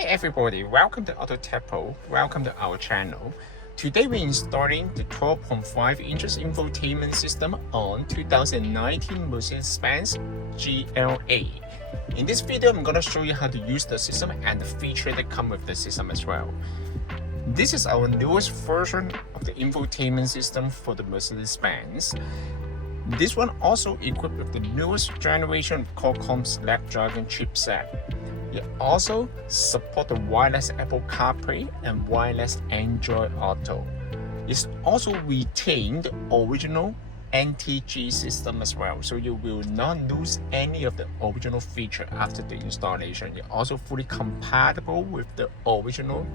Hi everybody, welcome to AutoTecPro, welcome to our channel. Today we're installing the 12.5 inches infotainment system on 2019 Mercedes-Benz GLA. In this video, I'm going to show you how to use the system and the features that come with the system as well. This is our newest version of the infotainment system for the Mercedes-Benz. This one also equipped with the newest generation of Qualcomm Snapdragon chipset. It also supports the wireless Apple CarPlay and wireless Android Auto. It's also retained the original NTG system as well, so you will not lose any of the original feature after the installation. It's also fully compatible with the original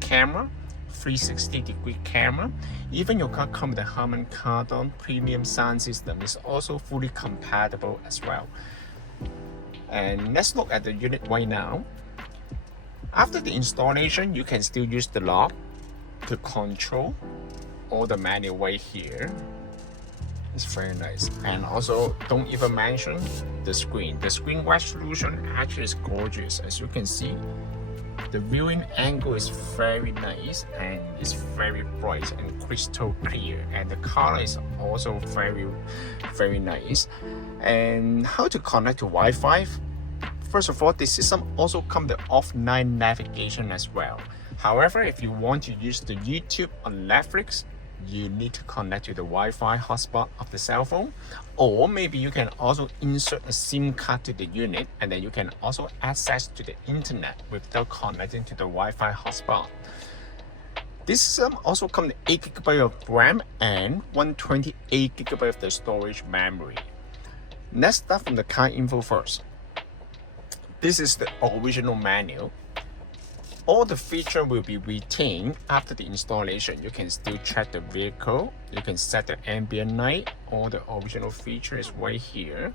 camera, 360-degree camera. Even your car comes with the Harmon Kardon premium sound system. Is also fully compatible as well. And let's look at the unit right now. After the installation, you can still use the lock to control all the menu right here. It's very nice. And also, don't even mention the screen. The screen resolution actually is gorgeous. As you can see, the viewing angle is very nice and it's very bright and crystal clear. And the color is also very nice. And how to connect to Wi-Fi? First of all, this system also comes with offline navigation as well. However, if you want to use the YouTube or Netflix, you need to connect to the Wi-Fi hotspot of the cell phone, or maybe you can also insert a SIM card to the unit, and then you can also access to the internet without connecting to the Wi-Fi hotspot. This system also comes with 8 GB of RAM and 128 GB of the storage memory. Let's start from the car info first. This is the original manual. All the features will be retained after the installation. You can still check the vehicle. You can set the ambient light. All the original features right here.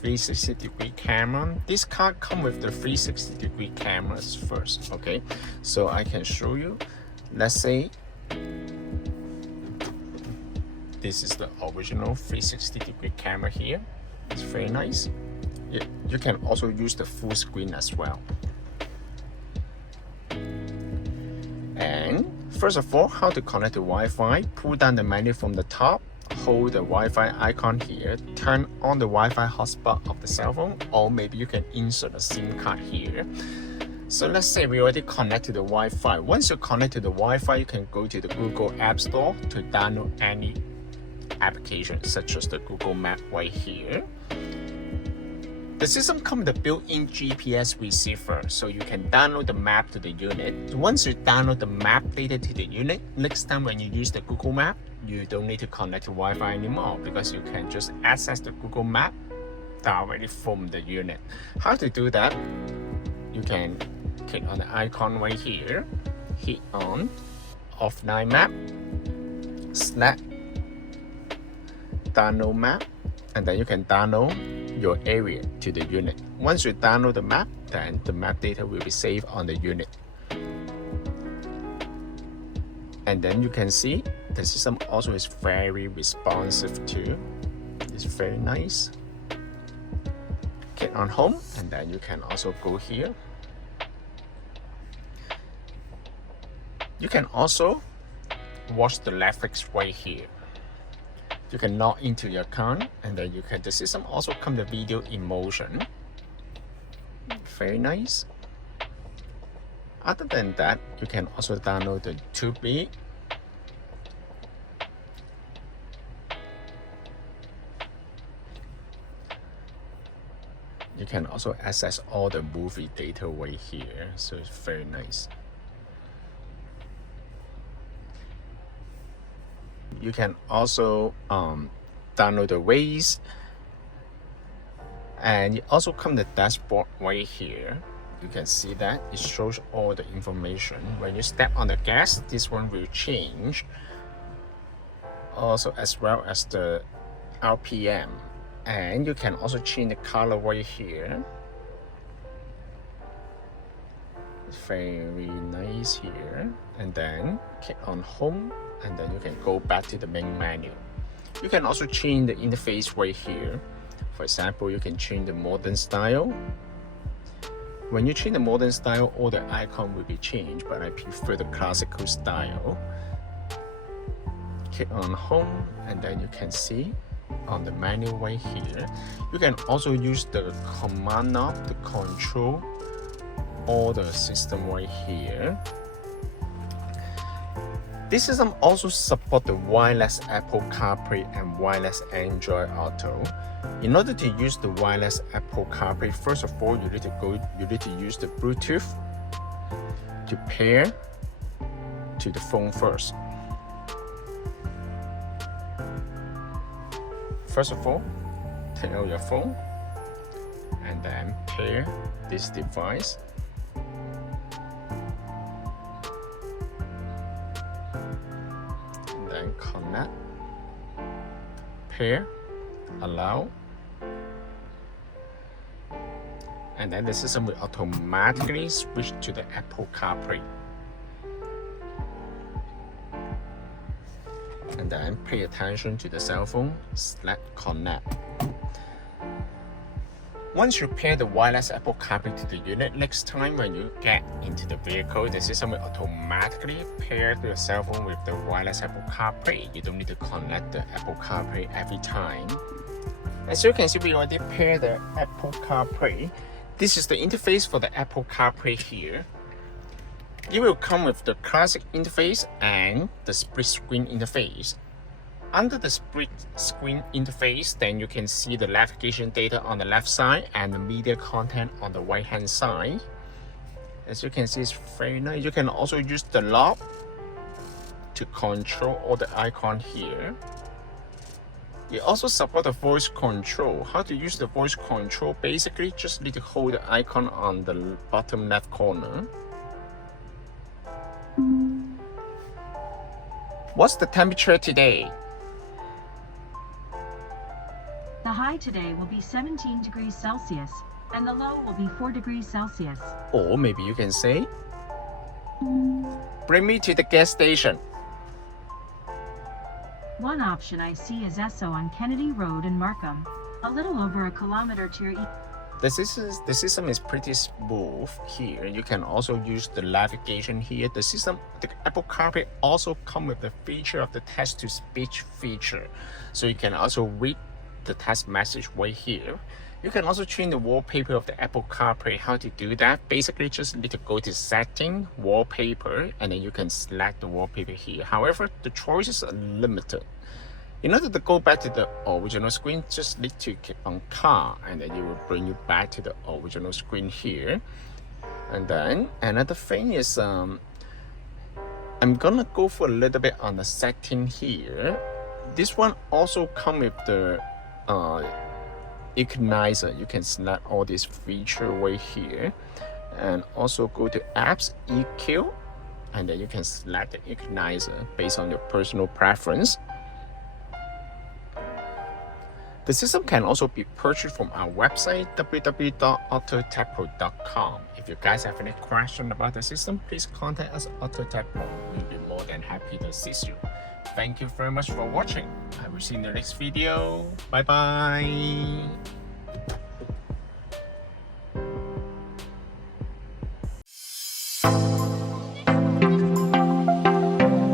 360-degree camera. This car comes with the 360-degree cameras first. Okay, so I can show you. Let's say this is the original 360-degree camera here. It's very nice. You can also use the full screen as well. And first of all, how to connect to Wi-Fi. Pull down the menu from the top, hold the Wi-Fi icon here, turn on the Wi-Fi hotspot of the cell phone, or maybe you can insert a SIM card here. So let's say we already connect to the Wi-Fi. Once you connect to the Wi-Fi, you can go to the Google App Store to download any application such as the Google Map right here. The system comes with a built-in GPS receiver, so you can download the map to the unit. Once you download the map data to the unit, next time when you use the Google Map, you don't need to connect to Wi-Fi anymore because you can just access the Google Map directly from the unit. How to do that? You can click on the icon right here, hit on offline map, select download map, and then you can download your area to the unit. Once you download the map, then the map data will be saved on the unit. And then you can see the system also is very responsive too. It's very nice. Click on home, and then you can also go here. You can also watch the Netflix right here. You can log into your account, and then the system also comes with video in motion. Very nice. Other than that, you can also download the Tubi. You can also access all the movie data right here, so it's very nice. You can also download the Waze, and it also comes the dashboard right here. You can see that it shows all the information. When you step on the gas, this one will change. Also, as well as the RPM, and you can also change the color right here. It's very nice here. And then click on home, and then you can go back to the main menu. You can also change the interface right here. For example, you can change the modern style. When you change the modern style, all the icon will be changed, but I prefer the classical style. Click on home, and then you can see on the menu right here, you can also use the command knob to control all the system right here. This system also supports the wireless Apple CarPlay and wireless Android Auto. In order to use the wireless Apple CarPlay, first of all, you need to use the Bluetooth to pair to the phone first. First of all, take out your phone and then pair this device. And then connect, pair, allow, and then the system will automatically switch to the Apple CarPlay. And then pay attention to the cell phone, select connect. Once you pair the wireless Apple CarPlay to the unit, next time when you get into the vehicle, the system will automatically pair the cell phone with the wireless Apple CarPlay. You don't need to connect the Apple CarPlay every time. As you can see, we already paired the Apple CarPlay. This is the interface for the Apple CarPlay here. It will come with the classic interface and the split screen interface. Under the split screen interface, then you can see the navigation data on the left side and the media content on the right hand side. As you can see, it's very nice. You can also use the knob to control all the icons here. It also supports the voice control. How to use the voice control? Basically, just need to hold the icon on the bottom left corner. What's the temperature today? The high today will be 17 degrees Celsius and the low will be 4 degrees Celsius. Or maybe you can say, bring me to the gas station. One option I see is Esso on Kennedy Road in Markham, a little over a kilometer to your east. The system is pretty smooth here. You can also use the navigation here. The Apple CarPlay also comes with the feature of the text-to-speech feature. So you can also read the text message right here. You can also change the wallpaper of the Apple CarPlay. How to do that? Basically, just need to go to Setting, Wallpaper, and then you can select the wallpaper here. However, the choices are limited. In order to go back to the original screen, just need to click on Car, and then it will bring you back to the original screen here. And then another thing is, I'm gonna go for a little bit on the setting here. This one also comes with the equalizer. You can select all these features right here, and also go to Apps, EQ, and then you can select the equalizer based on your personal preference. The system can also be purchased from our website, www.AutoTecPro.com. If you guys have any question about the system, please contact us at AutoTecPro. We'll be more than happy to assist you. Thank you very much for watching. I will see you in the next video. Bye bye.